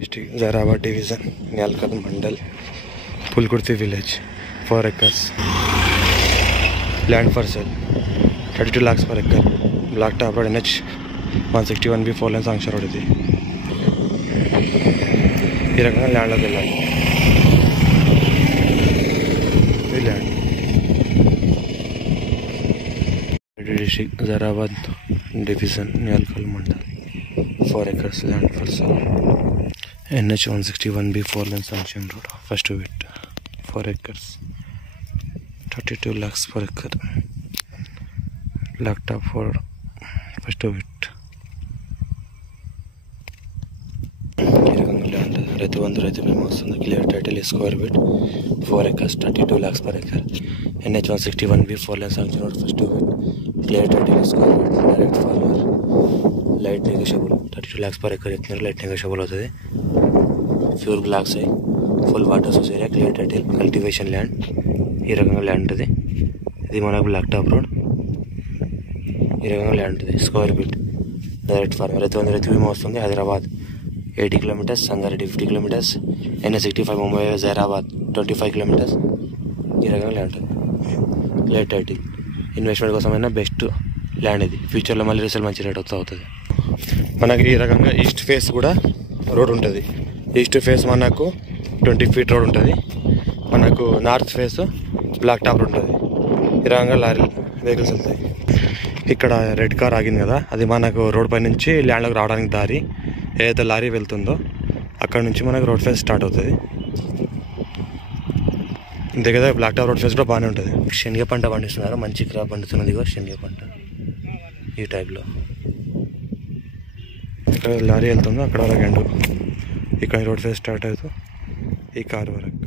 district Zaheerabad division Nyalkal mandal Pulkurthi village 4 acres land for sale 32 lakhs per acre black top road NH 161B 4 lane sanction road ఇది ఈ రకంగా ల్యాండ్లోకి వెళ్ళాలి ఈ land district Zaheerabad division Nyalkal mandal 4 acres land for sale NH 161B 4 lane sanction road first bit 4 acres 32 lakhs per acre black top for first bit Rythu Bandhu రైతు బీమా వస్తుంది clear title square bit 4 acres 32 lakhs per acre NH 161B 4 lane sanction road first bit clear title square bit direct farmer light negotiable 32 lakhs per acre इतना light negotiable होता है pure blacks है full water source area clear title cultivation land ఈ రకంగా land ఉంటుంది ఇది మనకు black top road ఈ రకంగా ల్యాండ్ ఉంటుంది స్క్వేర్ బిట్ డైరెక్ట్ ఫార్మర్ రైతు బీమా వస్తుంది Hyderabad 80 kilometers Sangareddy 50 kilometers NH 65 Mumbai Zaheerabad 25 kilometers ఈ రకంగా ల్యాండ్ ఉంటుంది క్లియర్ టైటిల్ ఇన్వెస్ట్మెంట్ కోసమైనా బెస్ట్ ల్యాండ్ ఇది ఫ్యూచర్లో మళ్ళీ రీసేల్ మంచి రేట్ అవుతుంది మనకి ఈ రకంగా ఈస్ట్ ఫేస్ కూడా రోడ్ ఉంటుంది ఈస్ట్ ఫేస్ మనకు 20 feet రోడ్ ఉంటుంది మనకు north face black top road ఉంటుంది ఈ రకంగా లారీ వెహికల్స్ వెళ్తాయి ఇక్కడ రెడ్ కార్ ఆగింది కదా అది మనకు రోడ్ పై నుంచి ల్యాండ్లోకి రావడానికి దారి ఏదైతే లారీ వెళ్తుందో అక్కడ నుంచి మనకు రోడ్ ఫేస్ స్టార్ట్ అవుతుంది ఇంతే కదా బ్లాక్ టాప్ రోడ్ ఫేస్ కూడా బాగానే ఉంటుంది శనగ పంట పండిస్తున్నారు మంచి క్రాప్ పండుతున్నది కూడా శనగ పంట ఈ టైప్లో ఇక్కడ లారీ వెళ్తుందో అక్కడ వరకు ఎండు ఇక్కడ రోడ్ ఫేస్ స్టార్ట్ అవుతుంది ఈ కార్ వరకు